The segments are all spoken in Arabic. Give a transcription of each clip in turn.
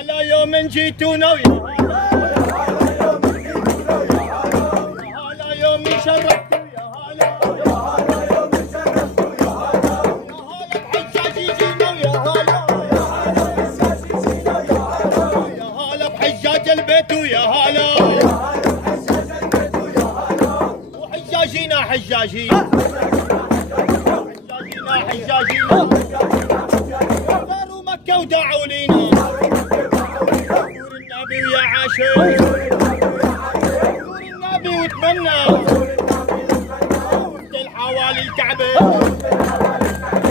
هلا يوم جيتونا ويا هلا يوم شرفتوا يا هلا بحجاج جينا ويا هلا بحجاج البيت ويا هلا وحجاجينا حجاجين حجاجين داروا مكة ودعوا لينا نور النبي ويا عاشر نور النبي وتمنى مثل حوالي الكعبة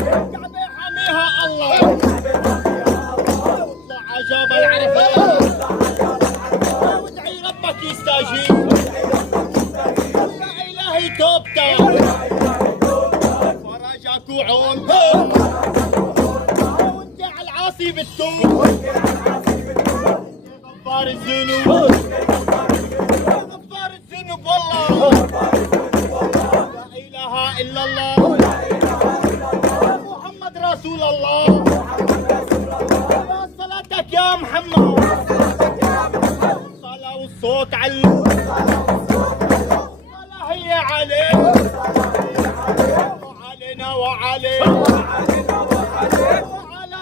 الكعبة حميها الله واطلع جبل عرفة وادعي ربك يستجيب يا إلهي توبتك فرجك وعونك وانت على العاصي بالتوب غفار الذنوب غفار الذنوب والله لا اله الا الله محمد رسول الله صلاتك يا محمد الصلاة والصوت على الصلاة هي عليك وعلينا وعليك وعلى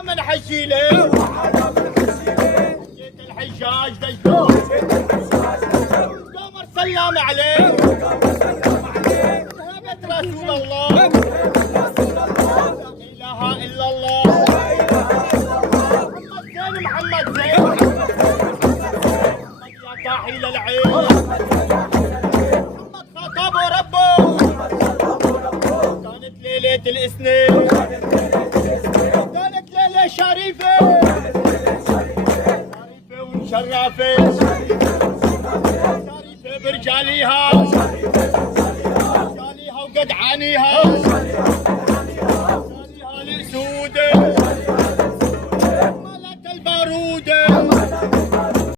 من حجي لك جيت الحجاج دجدوج قمر سلام عليك ذهبت رسول الله لا اله الا الله محمد زين محمد يا كاحل العين محمد خطبه ربه كانت ليلة الاثنين كانت ليلة شريفة شريفة ومشرفة شريفة برجاليها رجاليها وقدعانيها رجاليها الأسودة